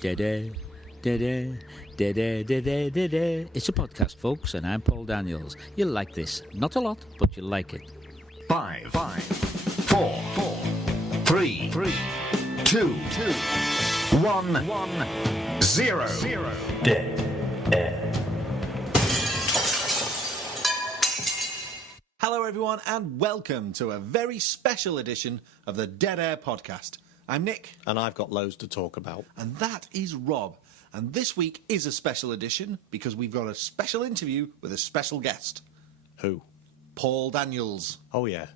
Da-da, da-da, da-da, da-da, da-da. It's a podcast, folks, and I'm Paul Daniels. You'll like this. Not a lot, but you'll like it. 5, 4, 3, 2, 1, 0. Dead air. Hello, everyone, and welcome to a very special edition of the Dead Air podcast. I'm Nick. And I've got loads to talk about. And that is Rob. And this week is a special edition because we've got a special interview with a special guest. Who? Paul Daniels. Oh, yeah.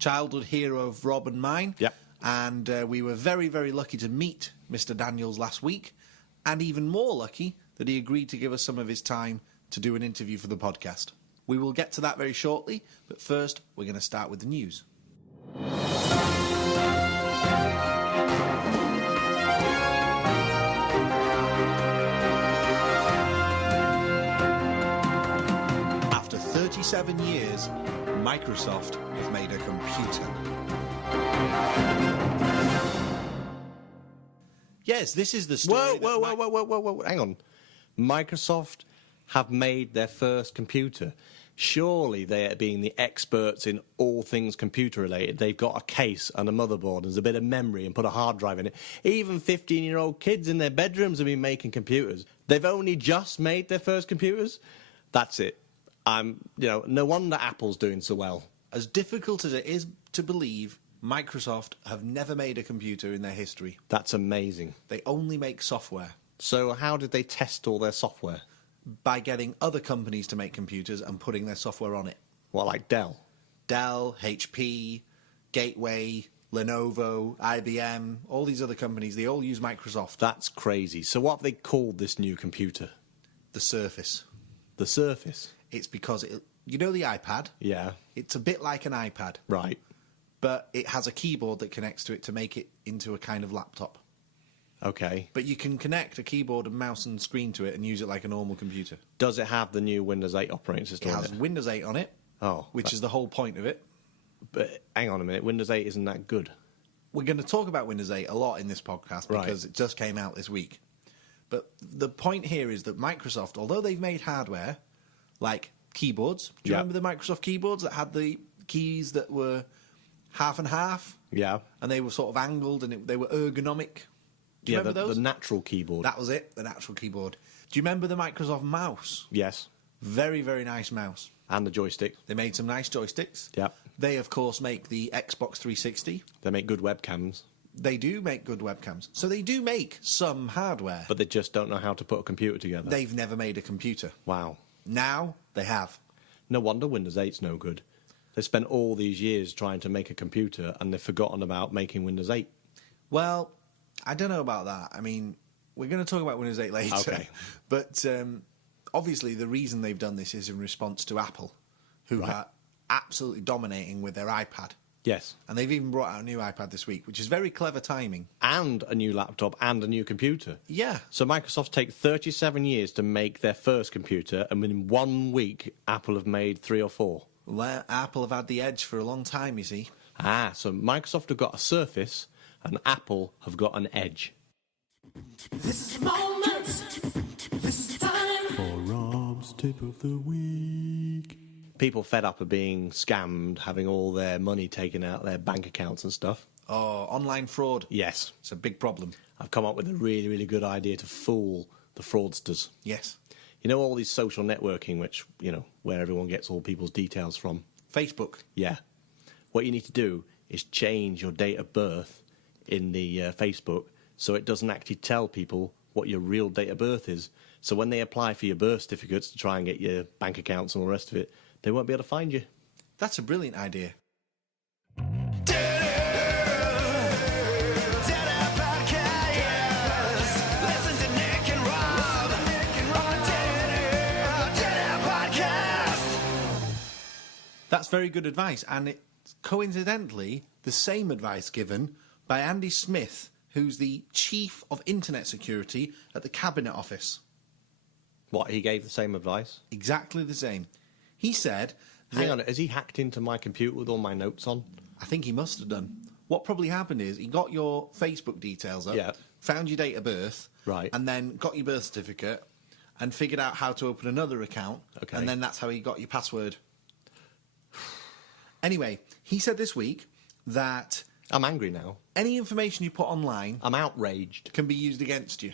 Childhood hero of Rob and mine. Yep. And we were very, very lucky to meet Mr. Daniels last week. And even more lucky that he agreed to give us some of his time to do an interview for the podcast. We will get to that very shortly, but first we're going to start with the news. After 37 years, Microsoft has made a computer. Yes, this is the story. Whoa. Hang on. Microsoft have made their first computer. Surely they are being the experts in all things computer related. They've got a case and a motherboard, there's a bit of memory and put a hard drive in it. Even 15-year-old kids in their bedrooms have been making computers. They've only just made their first computers. That's it. No wonder Apple's doing so well. As difficult as it is to believe, Microsoft have never made a computer in their history. That's amazing. They only make software. So how did they test all their software? By getting other companies to make computers and putting their software on it. What, like Dell? Dell, HP, Gateway, Lenovo, IBM, all these other companies, they all use Microsoft. That's crazy. So what have they called this new computer? The Surface. The Surface? It's because, you know the iPad? Yeah. It's a bit like an iPad. Right. But it has a keyboard that connects to it to make it into a kind of laptop. Okay. But you can connect a keyboard and mouse and screen to it and use it like a normal computer. Does it have the new Windows 8 operating system It on has it? Windows 8 on it, which is the whole point of it. But hang on a minute, Windows 8 isn't that good. We're going to talk about Windows 8 a lot in this podcast because it just came out this week. But the point here is that Microsoft, although they've made hardware, like keyboards, do you remember the Microsoft keyboards that had the keys that were half and half? Yeah. And they were sort of angled and they were ergonomic? Do you remember those? The natural keyboard. That was it, the natural keyboard. Do you remember the Microsoft mouse? Yes. Very, very nice mouse. And the joystick. They made some nice joysticks. Yep. They, of course, make the Xbox 360. They make good webcams. They do make good webcams. So they do make some hardware. But they just don't know how to put a computer together. They've never made a computer. Wow. Now they have. No wonder Windows 8's no good. They spent all these years trying to make a computer and they've forgotten about making Windows 8. Well, I don't know about that. I mean, we're going to talk about Windows 8 later. Okay. But obviously the reason they've done this is in response to Apple, who are absolutely dominating with their iPad. Yes. And they've even brought out a new iPad this week, which is very clever timing. And a new laptop and a new computer. Yeah. So Microsoft take 37 years to make their first computer, and within 1 week, Apple have made 3 or 4. Well, Apple have had the edge for a long time, you see. So Microsoft have got a Surface, and Apple have got an Edge. This is the moment. This is the time. For Rob's tip of the week. People fed up of being scammed, having all their money taken out their bank accounts and stuff. Oh, online fraud. Yes. It's a big problem. I've come up with a really, really good idea to fool the fraudsters. Yes. You know all these social networking, which, where everyone gets all people's details from? Facebook. Yeah. What you need to do is change your date of birth in the Facebook so it doesn't actually tell people what your real date of birth is. So when they apply for your birth certificates to try and get your bank accounts and all the rest of it, they won't be able to find you. That's a brilliant idea. That's very good advice, and it's coincidentally the same advice given by Andy Smith, who's the Chief of Internet Security at the Cabinet Office. What, he gave the same advice? Exactly the same. He said... Hang on, has he hacked into my computer with all my notes on? I think he must have done. what probably happened is he got your Facebook details up, Yeah. found your date of birth, Right. and then got your birth certificate and figured out how to open another account, Okay. and then that's how he got your password. Anyway, he said this week that I'm angry now. any information you put online I'm outraged. can be used against you.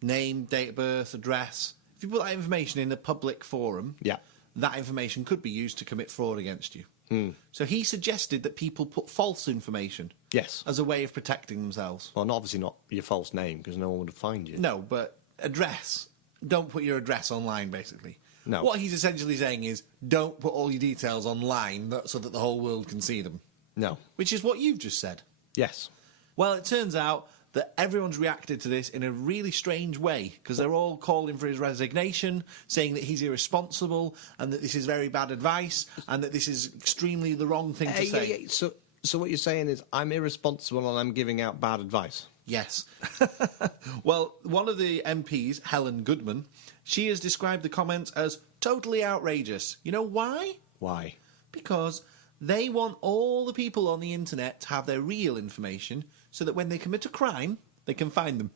Name, date of birth, address. If you put that information in a public forum, Yeah. that information could be used to commit fraud against you. Hmm. So he suggested that people put false information Yes. as a way of protecting themselves. Well, obviously not your false name, because no one would find you. No, but address. Don't put your address online, basically. No. What he's essentially saying is, don't put all your details online so that the whole world can see them. No. Which is what you've just said. Yes. Well, it turns out that everyone's reacted to this in a really strange way, because they're all calling for his resignation, saying that he's irresponsible and that this is very bad advice and that this is extremely the wrong thing to say. So what you're saying is I'm irresponsible and I'm giving out bad advice? Yes. Well, one of the MPs, Helen Goodman, she has described the comments as totally outrageous. You know why? Why? Because they want all the people on the internet to have their real information so that when they commit a crime, they can find them.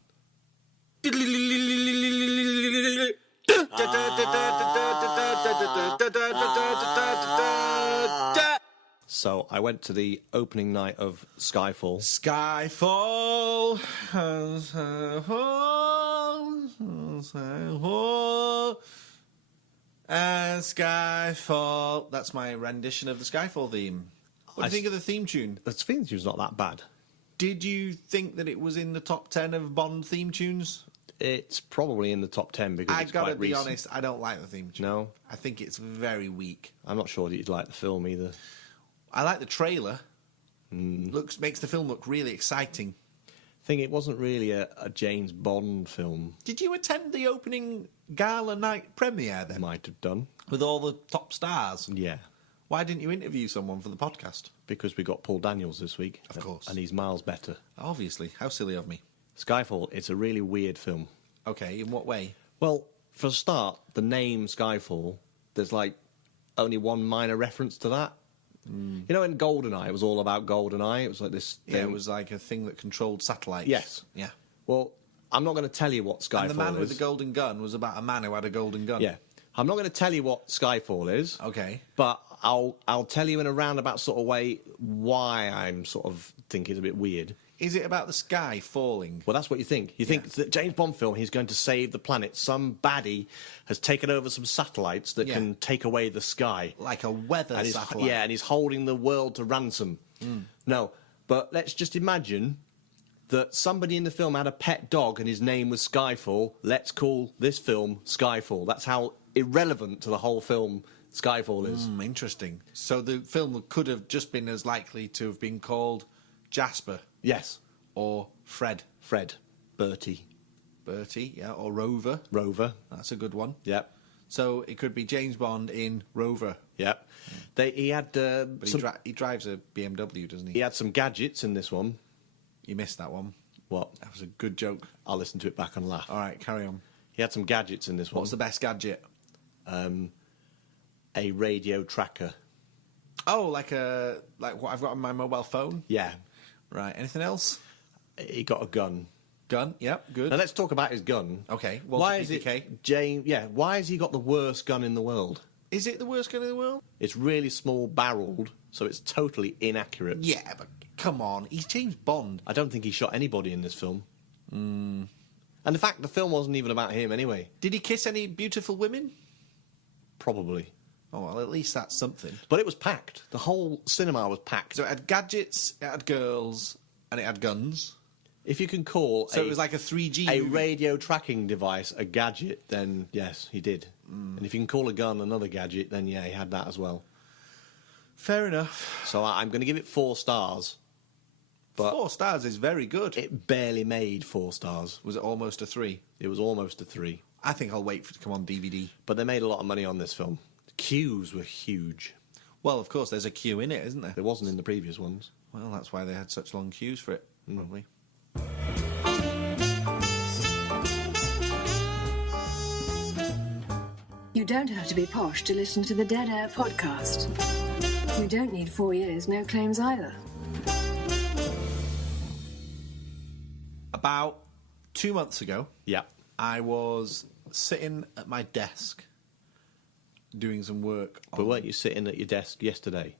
So I went to the opening night of Skyfall. Skyfall. And Skyfall. That's my rendition of the Skyfall theme. What do you think of the theme tune? The theme tune's not that bad. Did you think that it was in the top 10 of Bond theme tunes? It's probably in the top 10 because I it's gotta quite be recent. honest, I don't like the theme tune. No? I think it's very weak. I'm not sure that you'd like the film either. I like the trailer. Makes the film look really exciting. I think it wasn't really a James Bond film. Did you attend the opening gala night premiere then? Might have done. With all the top stars? Yeah. Why didn't you interview someone for the podcast? Because we got Paul Daniels this week. Of course. And he's miles better. Obviously. How silly of me. Skyfall, it's a really weird film. Okay, in what way? Well, for a start, the name Skyfall, there's like only one minor reference to that. You know, in GoldenEye, it was all about GoldenEye. It was like this thing. Yeah, it was like a thing that controlled satellites. Yes. Yeah. Well, I'm not going to tell you what Skyfall And the man is. with the golden gun was about a man who had a golden gun. Yeah. I'm not going to tell you what Skyfall is. Okay. But I'll tell you in a roundabout sort of way why I'm sort of think it's a bit weird. Is it about the sky falling? Well, that's what you think. You think that James Bond film, he's going to save the planet. Some baddie has taken over some satellites that can take away the sky. Like a weather And he's, satellite? yeah, and he's holding the world to ransom. No, but let's just imagine that somebody in the film had a pet dog and his name was Skyfall. Let's call this film Skyfall. That's how irrelevant to the whole film Skyfall is. Interesting. So the film could have just been as likely to have been called Jasper Yes. or Fred. Fred. Bertie. Bertie, yeah, or Rover. Rover. That's a good one. Yep. So it could be James Bond in Rover. Yep. He had But he drives a BMW, doesn't he? he had some gadgets in this one. You missed that one. What? That was a good joke. I'll listen to it back and laugh. All right, carry on. He had some gadgets in this one. What's the best gadget? A radio tracker. Oh, like what I've got on my mobile phone? Yeah. Right. Anything else? He got a gun. Gun? Yep, good. Now let's talk about his gun. Okay, Why Walter is PPK. it James? Yeah. Why has he got the worst gun in the world? Is it the worst gun in the world? It's really small barreled, so it's totally inaccurate. Yeah, but come on. He's James Bond. I don't think he shot anybody in this film. And in fact, the film wasn't even about him anyway. Did he kiss any beautiful women? Probably. Oh, well, at least that's something. But it was packed. The whole cinema was packed. So it had gadgets, it had girls, and it had guns. If you can call So it was like a 3G a movie. radio tracking device a gadget, then yes, he did. And if you can call a gun another gadget, then yeah, he had that as well. Fair enough. So I'm going to give it 4 stars. But 4 stars is very good. it barely made 4 stars. Was it almost a 3? It was almost a 3. I think I'll wait for it to come on DVD. But they made a lot of money on this film. The queues were huge. Well, of course, there's a queue in it, isn't there? There wasn't in the previous ones. Well, that's why they had such long queues for it, probably. You don't have to be posh to listen to the Dead Air podcast. You don't need 4 years, no claims either. About 2 months ago, Yeah. I was sitting at my desk doing some work. But weren't you sitting at your desk yesterday?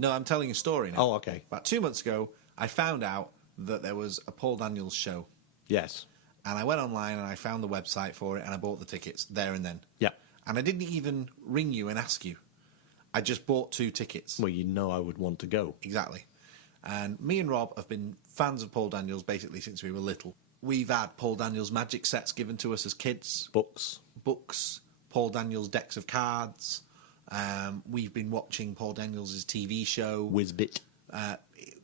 No, I'm telling a story now. Oh, okay. About 2 months ago, I found out that there was a Paul Daniels show. Yes. And I went online and I found the website for it and I bought the tickets there and then. Yeah. And I didn't even ring you and ask you. I just bought 2 tickets. Well, you know I would want to go. Exactly. And me and Rob have been fans of Paul Daniels basically since we were little. We've had Paul Daniels magic sets given to us as kids. Books. Paul Daniels decks of cards. We've been watching Paul Daniels' TV show. Whizbit.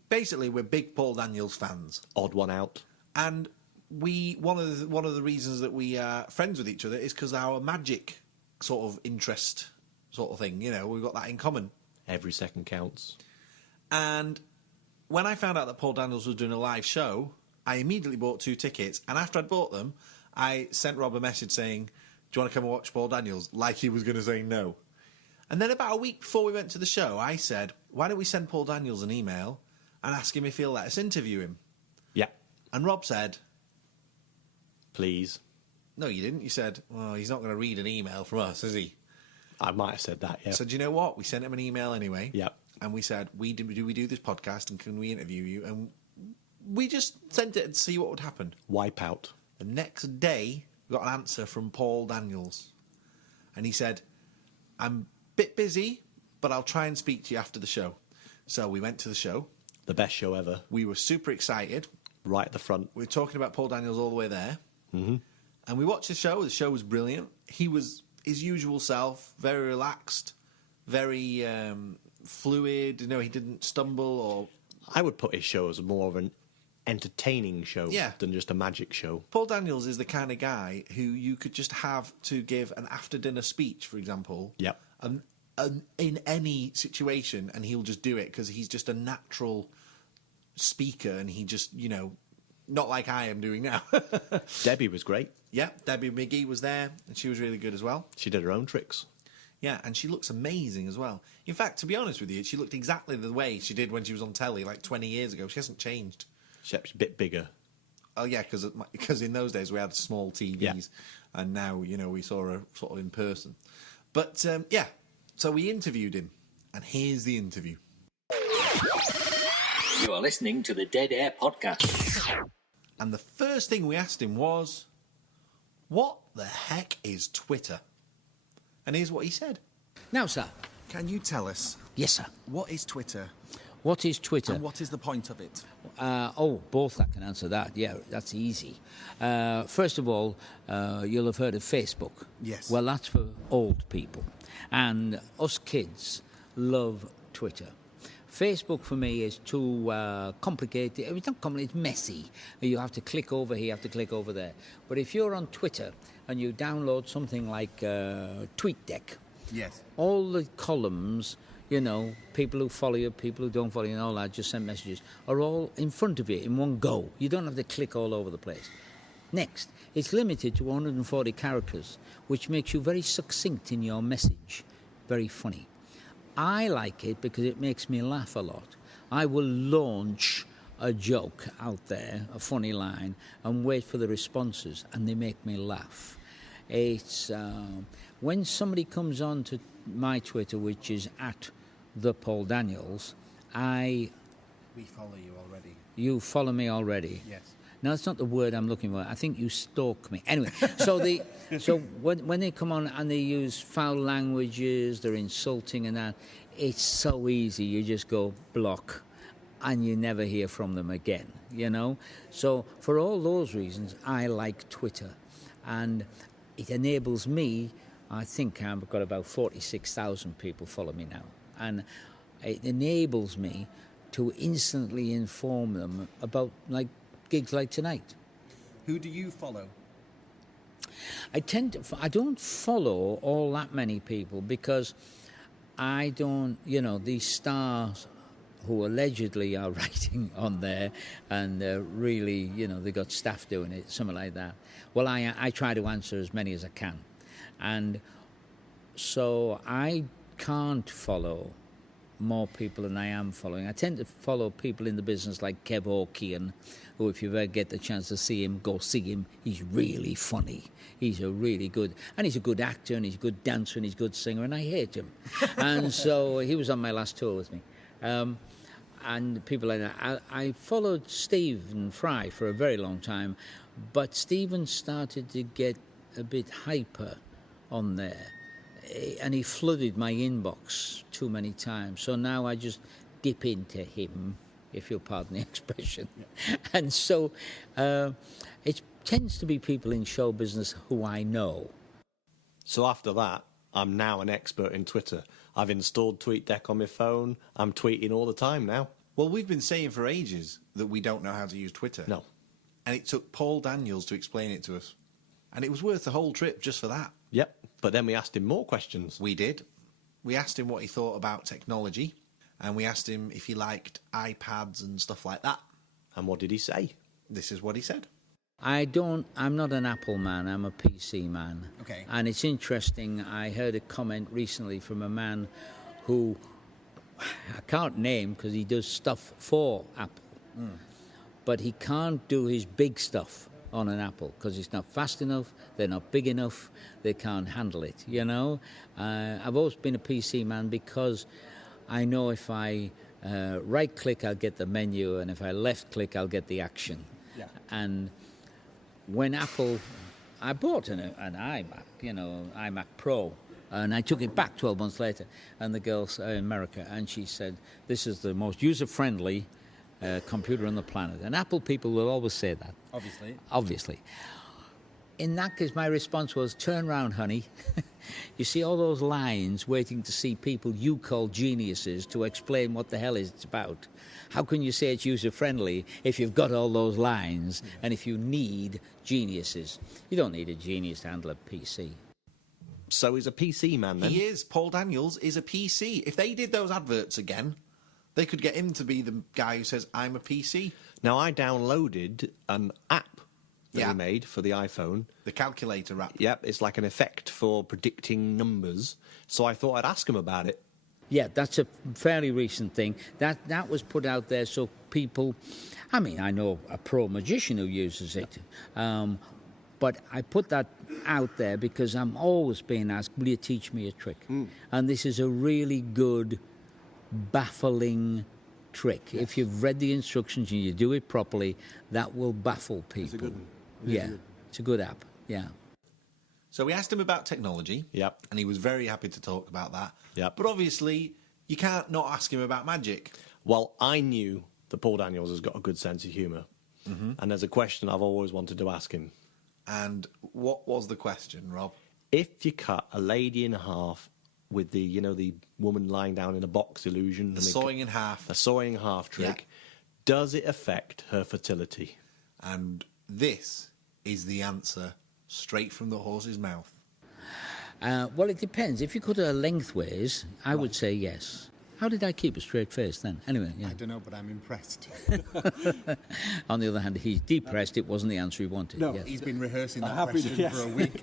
Basically, we're big Paul Daniels fans. Odd one out. And one of the reasons that we are friends with each other is because our magic sort of interest sort of thing. You know, we've got that in common. Every second counts. And when I found out that Paul Daniels was doing a live show, I immediately bought 2 tickets. And after I'd bought them, I sent Rob a message saying, "Do you want to come and watch Paul Daniels?" Like he was going to say no. And then about a week before we went to the show, I said, "Why don't we send Paul Daniels an email and ask him if he'll let us interview him?" Yeah. And Rob said, Please. "No, you didn't. You said, well, he's not going to read an email from us, is he?" I might have said that, yeah. So do you know what? We sent him an email anyway. Yeah. And we said, do we do this podcast and can we interview you? And we just sent it to see what would happen. Wipeout. The next day, we got an answer from Paul Daniels. And he said, "I'm a bit busy, but I'll try and speak to you after the show." So we went to the show. The best show ever. We were super excited. Right at the front. We were talking about Paul Daniels all the way there. Mm-hmm. And we watched the show. The show was brilliant. He was his usual self, very relaxed, very fluid. You know, he didn't stumble or... I would put his show as more of an entertaining show than just a magic show. Paul Daniels is the kind of guy who you could just have to give an after-dinner speech, for example. Yep. In any situation, and he'll just do it because he's just a natural speaker, and he just, you know, not like I am doing now. Debbie was great. Yeah, Debbie McGee was there, and she was really good as well. She did her own tricks. Yeah, and she looks amazing as well. In fact, to be honest with you, she looked exactly the way she did when she was on telly like 20 years ago. She hasn't changed. She's a bit bigger. Oh, yeah, because in those days we had small TVs, and now, you know, we saw her sort of in person. But, yeah, so we interviewed him, and here's the interview. You are listening to the Dead Air Podcast. And the first thing we asked him was, what the heck is Twitter? And here's what he said. Now, sir. Can you tell us Yes, sir. what is Twitter What is Twitter? and what is the point of it? Both I can answer that. Yeah, that's easy. First of all, you'll have heard of Facebook. Yes. Well, that's for old people. And us kids love Twitter. Facebook for me is too complicated. It's not complicated, it's messy. You have to click over here, you have to click over there. But if you're on Twitter and you download something like TweetDeck, Yes. all the columns, you know, people who follow you, people who don't follow you and all that, just send messages, are all in front of you in one go. You don't have to click all over the place. Next, it's limited to 140 characters, which makes you very succinct in your message. Very funny. I like it because it makes me laugh a lot. I will launch a joke out there, a funny line, and wait for the responses, and they make me laugh. It's when somebody comes on to my Twitter, which is at the Paul Daniels, We follow you already. you follow me already. Yes. No, that's not the word I'm looking for. I think you stalk me. Anyway, so when they come on and they use foul languages, they're insulting and that, it's so easy. You just go block, and you never hear from them again, you know? So for all those reasons, I like Twitter. And it enables me, I think I've got about 46,000 people follow me now. And it enables me to instantly inform them about, like, gigs like tonight. Who do you follow? I don't follow all that many people because I don't, you know, these stars who allegedly are writing on there and really, you know, they got staff doing it, something like that. Well, I try to answer as many as I can. And so I can't follow more people than I am following. I tend to follow people in the business like Kev O'Keehan, who, if you ever get the chance to see him, go see him. He's really funny. He's a really good, and he's a good actor, and he's a good dancer, and he's a good singer, and I hate him. And so he was on my last tour with me. And people like that. I followed Stephen Fry for a very long time, but Stephen started to get a bit hyper on there, and he flooded my inbox too many times. So now I just dip into him, if you'll pardon the expression. Yeah. And so it tends to be people in show business who I know. So after that, I'm now an expert in Twitter. I've installed TweetDeck on my phone. I'm tweeting all the time now. Well, we've been saying for ages that we don't know how to use Twitter. No. And it took Paul Daniels to explain it to us. And it was worth the whole trip just for that. Yep. But then we asked him more questions. We did. We asked him what he thought about technology. And we asked him if he liked iPads and stuff like that. And what did he say? This is what he said. I'm not an Apple man, I'm a PC man. Okay. And it's interesting, I heard a comment recently from a man who I can't name because he does stuff for Apple. But he can't do his big stuff on an Apple because it's not fast enough, they're not big enough, they can't handle it, you know. I've always been a PC man because I know if I right-click, I'll get the menu, and if I left-click, I'll get the action. Yeah. And when Apple, I bought an iMac, iMac Pro, and I took it back 12 months later, and the girl in America, and she said, this is the most user-friendly computer on the planet. And Apple people will always say that. Obviously. In that case, my response was, turn round, honey. You see all those lines waiting to see people you call geniuses to explain what the hell it's about. How can you say it's user-friendly if you've got all those lines and if you need geniuses? You don't need a genius to handle a PC. So he's a PC man, then? He is. Paul Daniels is a PC. If they did those adverts again, they could get him to be the guy who says, I'm a PC. Now, I downloaded an app that Yeah. he made for the iPhone. The calculator app. Yep, it's like an effect for predicting numbers. So I thought I'd ask him about it. Yeah, that's a fairly recent thing. That was put out there so people... I mean, I know a pro magician who uses it. But I put that out there because I'm always being asked, will you teach me a trick? And this is a really good, baffling trick. Yes. If you've read the instructions and you do it properly, that will baffle people. It's a good one. It's a good app, yeah. So we asked him about technology. Yep. And he was very happy to talk about that. Yep. But obviously, you can't not ask him about magic. Well, I knew that Paul Daniels has got a good sense of humour. And there's a question I've always wanted to ask him. And what was the question, Rob? If you cut a lady in half with the, the woman lying down in a box illusion... The sawing in half. The sawing in half trick. Yeah. Does it affect her fertility? And this is the answer straight from the horse's mouth. Well, it depends. If you cut her lengthways, I would say yes. How did I keep a straight face then? Anyway, yeah. I don't know, but I'm impressed. On the other hand, he's depressed. It wasn't the answer he wanted. No, yes. he's been rehearsing that question for a week.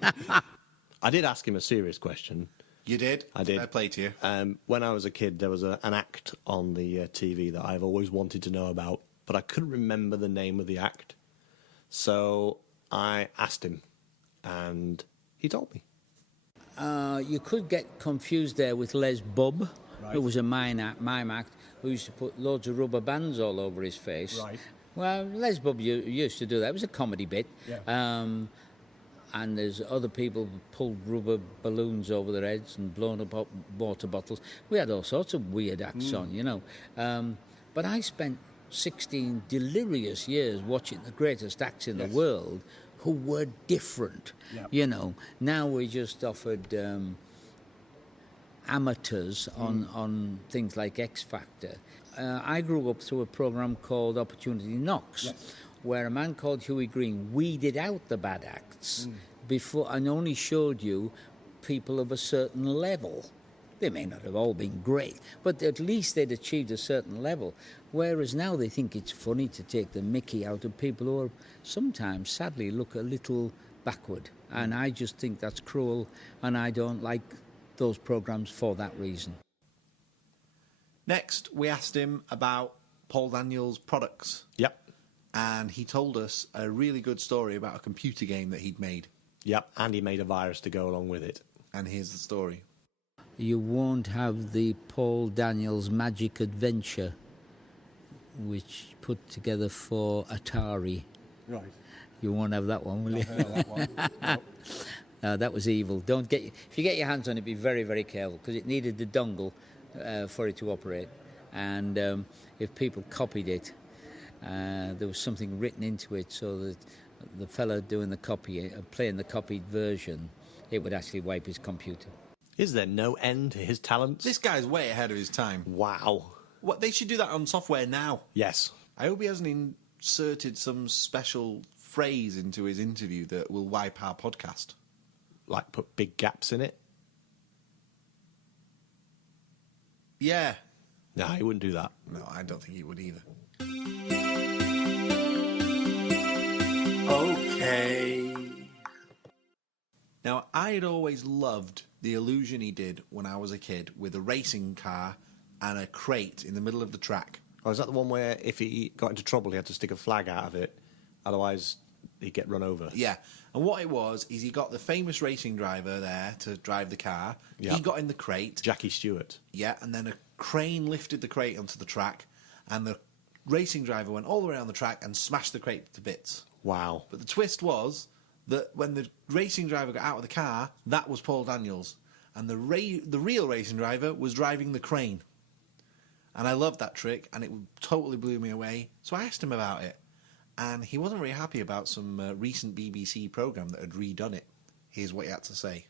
I did ask him a serious question. You did? I did. Fair play to you. When I was a kid, there was an act on the TV that I've always wanted to know about, but I couldn't remember the name of the act. So I asked him, and he told me. You could get confused there with Les Bubb, who was a mime act, who used to put loads of rubber bands all over his face. Right. Well, Les Bubb used to do that. It was a comedy bit. Yeah. And there's other people who pulled rubber balloons over their heads and blown up water bottles. We had all sorts of weird acts on, But I spent 16 delirious years watching the greatest acts in the world who were different. Yep. Now we're just offered amateurs on things like X Factor. I grew up through a program called Opportunity Knocks, where a man called Huey Green weeded out the bad acts before and only showed you people of a certain level. They may not have all been great, but at least they'd achieved a certain level. Whereas now they think it's funny to take the mickey out of people who are sometimes, sadly, look a little backward. And I just think that's cruel, and I don't like those programs for that reason. Next, we asked him about Paul Daniels' products. Yep. And he told us a really good story about a computer game that he'd made. Yep. And he made a virus to go along with it. And here's the story. You won't have the Paul Daniels Magic Adventure, which put together for Atari. Right. You won't have that one, will you? I've heard of that one. No. That was evil. If you get your hands on it, be very, very careful, because it needed the dongle for it to operate. And if people copied it, there was something written into it so that the fella doing the copy, playing the copied version, it would actually wipe his computer. Is there no end to his talents? This guy's way ahead of his time. Wow. What, they should do that on software now. Yes. I hope he hasn't inserted some special phrase into his interview that will wipe our podcast. Like put big gaps in it? Yeah. No, he wouldn't do that. No, I don't think he would either. Okay. Now, I had always loved the illusion he did when I was a kid with a racing car and a crate in the middle of the track. Oh, is that the one where if he got into trouble, he had to stick a flag out of it? Otherwise, he'd get run over. Yeah. And what it was is he got the famous racing driver there to drive the car. Yeah. He got in the crate. Jackie Stewart. Yeah, and then a crane lifted the crate onto the track, and the racing driver went all the way around the track and smashed the crate to bits. Wow. But the twist was that when the racing driver got out of the car, that was Paul Daniels. And the real racing driver was driving the crane. And I loved that trick, and it totally blew me away. So I asked him about it. And he wasn't very happy about some recent BBC programme that had redone it. Here's what he had to say.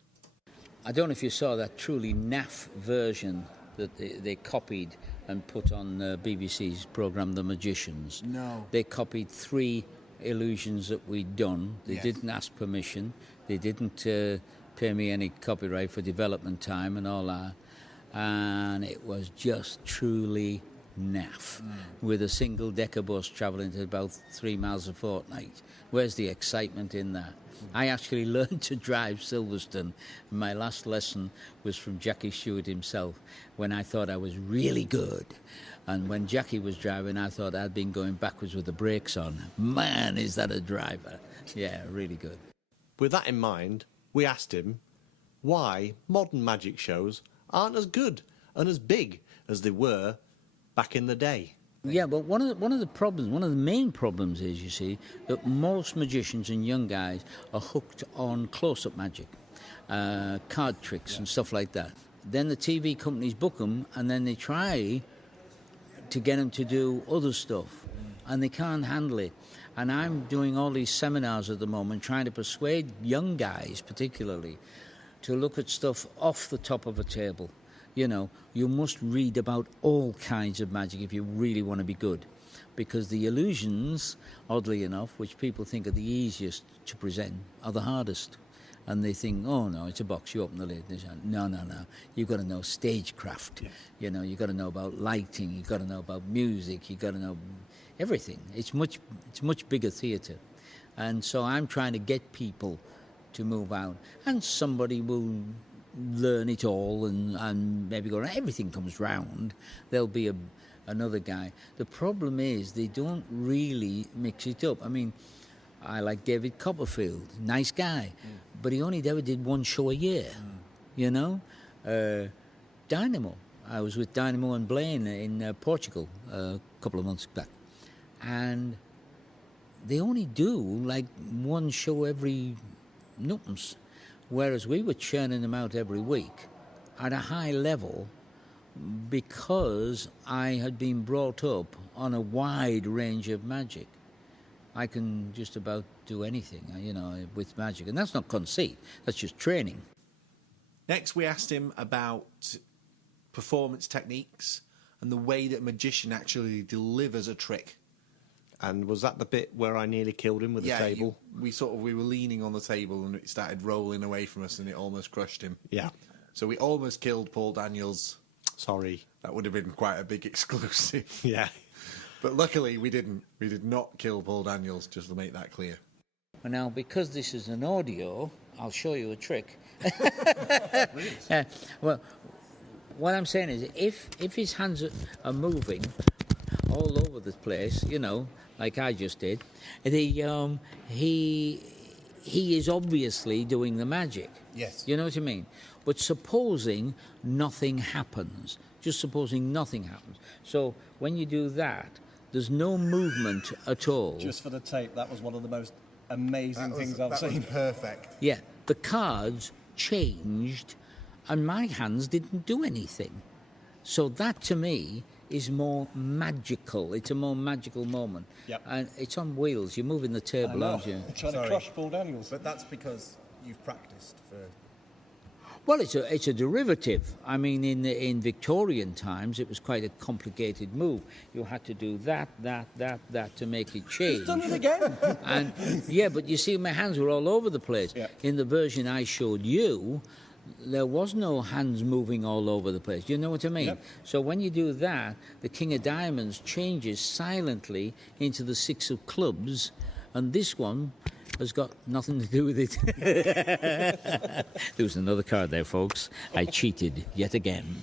I don't know if you saw that truly naff version that they copied and put on BBC's programme The Magicians. No. They copied 3 illusions that we'd done. They Yes. didn't ask permission. They didn't pay me any copyright for development time and all that. And it was just truly naff, with a single-decker bus travelling at about 3 miles a fortnight. Where's the excitement in that? I actually learned to drive Silverstone. My last lesson was from Jackie Stewart himself, when I thought I was really good. And when Jackie was driving, I thought I'd been going backwards with the brakes on. Man, is that a driver. Yeah, really good. With that in mind, we asked him why modern magic shows aren't as good and as big as they were back in the day. Yeah, but one of the main problems is, you see, that most magicians and young guys are hooked on close-up magic, card tricks and stuff like that. Then the TV companies book them, and then they try to get them to do other stuff, and they can't handle it. And I'm doing all these seminars at the moment, trying to persuade young guys, particularly, to look at stuff off the top of a table. You know, you must read about all kinds of magic if you really want to be good. Because the illusions, oddly enough, which people think are the easiest to present, are the hardest. And they think, oh, no, it's a box, you open the lid. They say, no. You've got to know stagecraft. Yes. You know, you've got to know about lighting. You've got to know about music. You've got to know everything. It's much bigger theatre. And so I'm trying to get people to move out. And somebody will learn it all and maybe go, everything comes round. There'll be another guy. The problem is they don't really mix it up. I mean, I like David Copperfield, nice guy, but he only ever did one show a year, you know? Dynamo. I was with Dynamo and Blaine in Portugal a couple of months back, and they only do like one show every nuttons. Whereas we were churning them out every week at a high level because I had been brought up on a wide range of magic. I can just about do anything, you know, with magic. And that's not conceit, that's just training. Next, we asked him about performance techniques and the way that a magician actually delivers a trick. And was that the bit where I nearly killed him with the table? We were leaning on the table and it started rolling away from us and it almost crushed him. Yeah. So we almost killed Paul Daniels. Sorry. That would have been quite a big exclusive. Yeah. But luckily we didn't. We did not kill Paul Daniels, just to make that clear. Now, because this is an audio, I'll show you a trick. Well, what I'm saying is, if his hands are moving all over the place, like I just did, he is obviously doing the magic. Yes. You know what I mean? But supposing nothing happens, just supposing nothing happens. So when you do that, there's no movement at all. Just for the tape, that was one of the most amazing things I've that seen. was perfect. Yeah, the cards changed, and my hands didn't do anything. So that, to me, is more magical. It's a more magical moment. Yep. And it's on wheels. You're moving the table, aren't you? Trying Sorry. to crush Paul Daniels. But that's because you've practiced for... Well, it's a derivative. I mean, in Victorian times, it was quite a complicated move. You had to do that to make it change. He's done it again. And yeah, but you see, my hands were all over the place. Yeah. In the version I showed you, there was no hands moving all over the place. You know what I mean? Yep. So when you do that, the King of Diamonds changes silently into the Six of Clubs, and this one has got nothing to do with it. There was another card there, folks. I cheated yet again.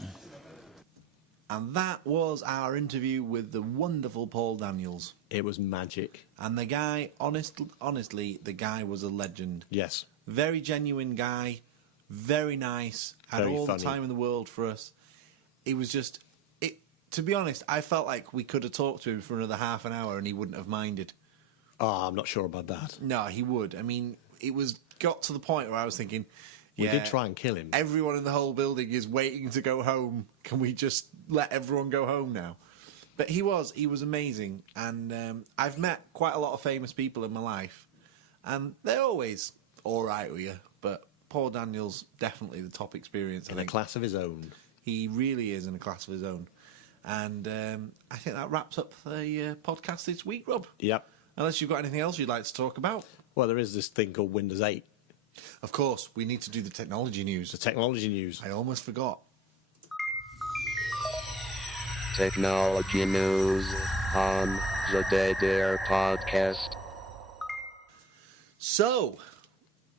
And that was our interview with the wonderful Paul Daniels. It was magic. And the guy, honestly, the guy was a legend. Yes. Very genuine guy, very nice, had Very all funny. the time in the world for us. It was just, to be honest, I felt like we could have talked to him for another half an hour and he wouldn't have minded. Oh, I'm not sure about that. No, he would. I mean, it got to the point where I was thinking, We yeah, did try and kill him. everyone in the whole building is waiting to go home. Can we just let everyone go home now? But he was amazing. And I've met quite a lot of famous people in my life. And they're always all right with you. But Paul Daniels, definitely the top experience. I In a think. class of his own. He really is in a class of his own. And I think that wraps up the podcast this week, Rob. Yep. Unless you've got anything else you'd like to talk about. Well, there is this thing called Windows 8. Of course, we need to do the technology news. The technology news. I almost forgot. Technology news on the Dead Air podcast. So,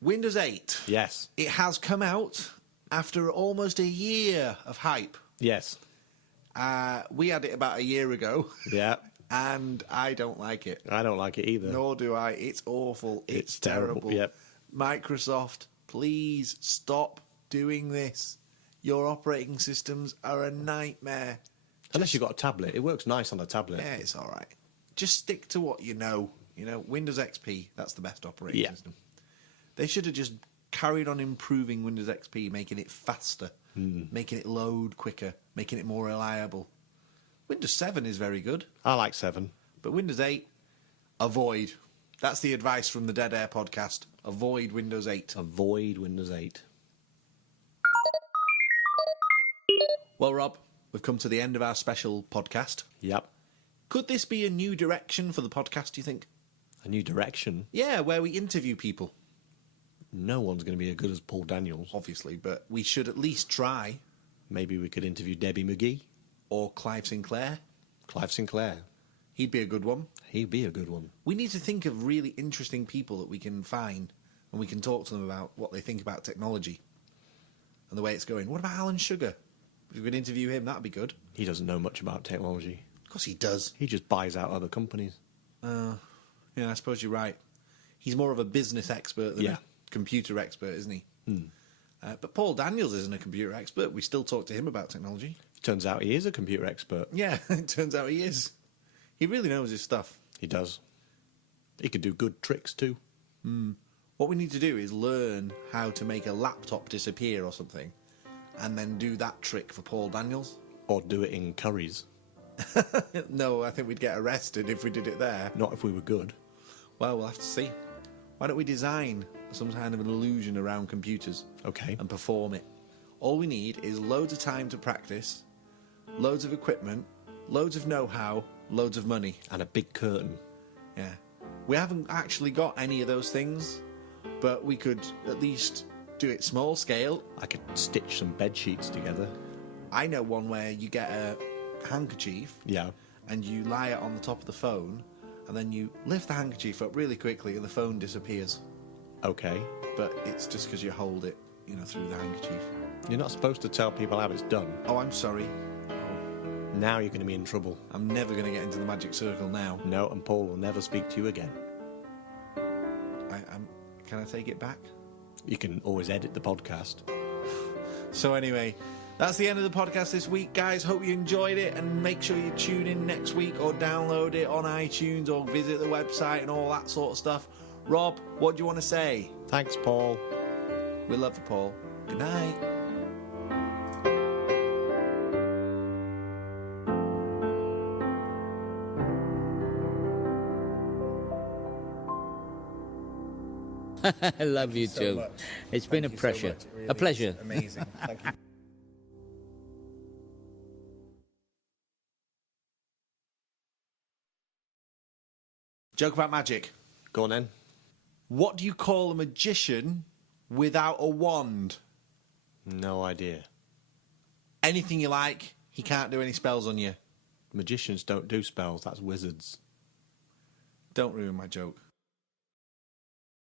Windows 8. Yes. It has come out after almost a year of hype. Yes. We had it about a year ago. Yeah. And I don't like it. I don't like it either. Nor do I. It's awful. It's terrible. terrible. Yep. Microsoft, please stop doing this. Your operating systems are a nightmare. Unless you've got a tablet. It works nice on a tablet. Yeah, it's all right. Just stick to what you know. You know, Windows XP, that's the best operating Yeah. system. They should have just carried on improving Windows XP, making it faster, making it load quicker, making it more reliable. Windows 7 is very good, I like 7. but Windows 8, avoid. That's the advice from the Dead Air podcast. Avoid Windows 8. Avoid Windows 8. Well, Rob, we've come to the end of our special podcast. Yep. Could this be a new direction for the podcast, do you think? A new direction. Yeah, where we interview people, No one's going to be as good as Paul Daniels. obviously, but we should at least try. Maybe we could interview Debbie McGee. Or Clive Sinclair. Clive Sinclair. He'd be a good one. He'd be a good one. We need to think of really interesting people that we can find and we can talk to them about what they think about technology and the way it's going. What about Alan Sugar? If we could interview him, that'd be good. He doesn't know much about technology. Of course he does. He just buys out other companies. Yeah, I suppose you're right. He's more of a business expert than Yeah. a computer expert, isn't he? But Paul Daniels isn't a computer expert. We still talk to him about technology. Turns out he is a computer expert. Yeah, it turns out he is. He really knows his stuff. He does. He could do good tricks too. What we need to do is learn how to make a laptop disappear or something, and then do that trick for Paul Daniels. Or do it in curries. No, I think we'd get arrested if we did it there. Not if we were good. Well, we'll have to see. Why don't we design some kind of an illusion around computers Okay. and perform it? All we need is loads of time to practice, loads of equipment, loads of know-how, loads of money. And a big curtain. Yeah. We haven't actually got any of those things, but we could at least do it small scale. I could stitch some bed sheets together. I know one where you get a handkerchief Yeah. and you lie it on the top of the phone, and then you lift the handkerchief up really quickly and the phone disappears. Okay. But it's just because you hold it. through the handkerchief. You're not supposed to tell people how it's done. Oh, I'm sorry. Now you're going to be in trouble. I'm never going to get into the magic circle now. No, and Paul will never speak to you again. Can I take it back? You can always edit the podcast. So anyway, that's the end of the podcast this week, guys. Hope you enjoyed it, and make sure you tune in next week or download it on iTunes or visit the website and all that sort of stuff. Rob, what do you want to say? Thanks, Paul. We love you, Paul. Good night. I love you so too. much. It's been a Thank you so pleasure. much. It really A pleasure. is amazing. Thank you. Joke about magic. Go on then. What do you call a magician without a wand? No idea. Anything you like. He can't do any spells on you. Magicians don't do spells, that's wizards. Don't ruin my joke.